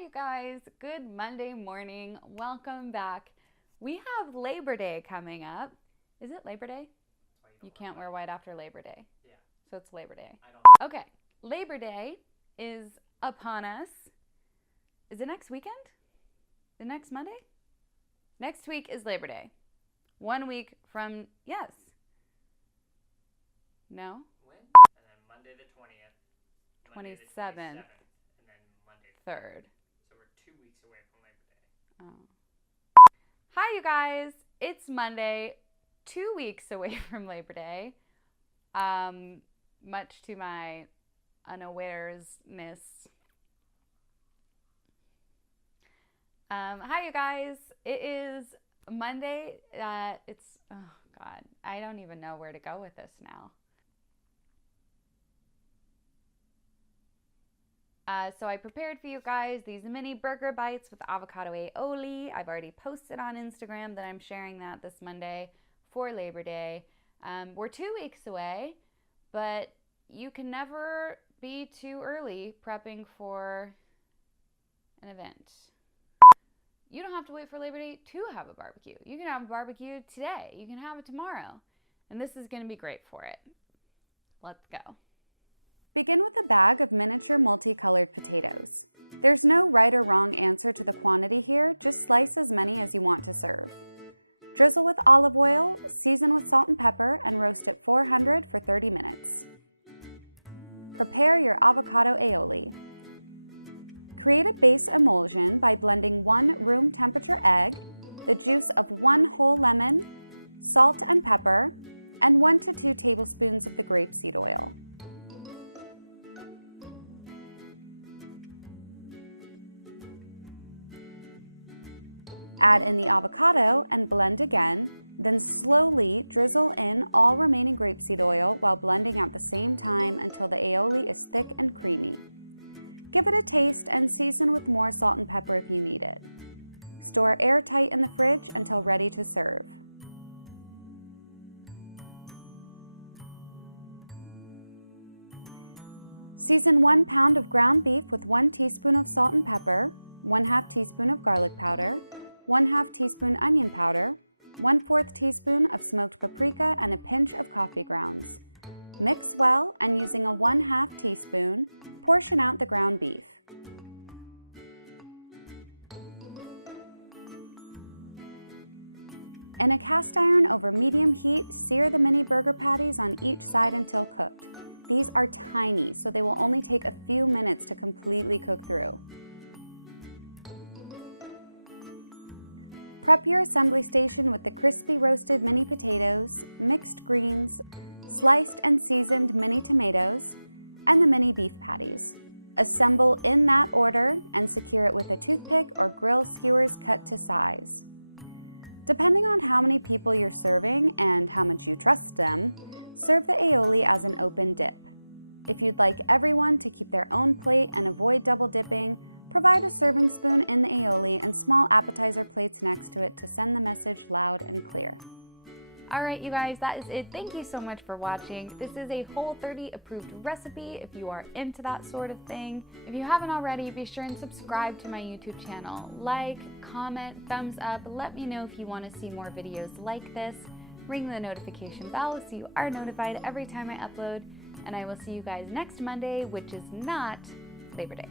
Hi, you guys. Good Monday morning. Welcome back. We have Labor Day coming up. Is it Labor Day? You can't wear white after Labor Day. Yeah. So it's Labor Day. I don't. Okay. Labor Day is upon us. Is it next weekend? The next Monday? Next week is Labor Day. 1 week from, yes. No? When? And then Monday the 20th. 27th. And then Monday the 3rd. So we're 2 weeks away from Labor Day. Oh. Hi, you guys. It's Monday, 2 weeks away from Labor Day. Much to my unawareness. Hi, you guys. It is Monday. Oh, God. I don't even know where to go with this now. So I prepared for you guys these mini burger bites with avocado aioli. I've already posted on Instagram that I'm sharing that this Monday for Labor Day. We're 2 weeks away, but you can never be too early prepping for an event. You don't have to wait for Labor Day to have a barbecue. You can have a barbecue today. You can have it tomorrow. And this is going to be great for it. Let's go. Begin with a bag of miniature multicolored potatoes. There's no right or wrong answer to the quantity here, just slice as many as you want to serve. Drizzle with olive oil, season with salt and pepper, and roast at 400 for 30 minutes. Prepare your avocado aioli. Create a base emulsion by blending 1 room temperature egg, the juice of 1 whole lemon, salt and pepper, and 1 to 2 tablespoons of the grapeseed oil. Add in the avocado and blend again, then slowly drizzle in all remaining grapeseed oil while blending at the same time until the aioli is thick and creamy. Give it a taste and season with more salt and pepper if you need it. Store airtight in the fridge until ready to serve. Season 1 pound of ground beef with 1 teaspoon of salt and pepper, 1/2 teaspoon of garlic powder, 1/2 teaspoon onion powder, 1/4 teaspoon of smoked paprika, and a pinch of coffee grounds. Mix well and using a 1/2 teaspoon, portion out the ground beef. In a cast iron over medium heat, sear the mini burger patties on each side until cooked. These are tiny, so they will only take a few minutes to completely cook through. Prep your assembly station with the crispy roasted mini potatoes, mixed greens, sliced and seasoned mini tomatoes, and the mini beef patties. Assemble in that order and secure it with a toothpick or grill skewers cut to size. Depending on how many people you're serving and how much you trust them, serve the aioli as an open dip. If you'd like everyone to keep their own plate and avoid double dipping, provide a serving spoon in the aioli and small appetizer plates next to it to send the message loud and clear. All right, you guys, that is it. Thank you so much for watching. This is a Whole30 approved recipe if you are into that sort of thing. If you haven't already, be sure and subscribe to my YouTube channel. Like, comment, thumbs up. Let me know if you want to see more videos like this. Ring the notification bell so you are notified every time I upload. And I will see you guys next Monday, which is not Labor Day.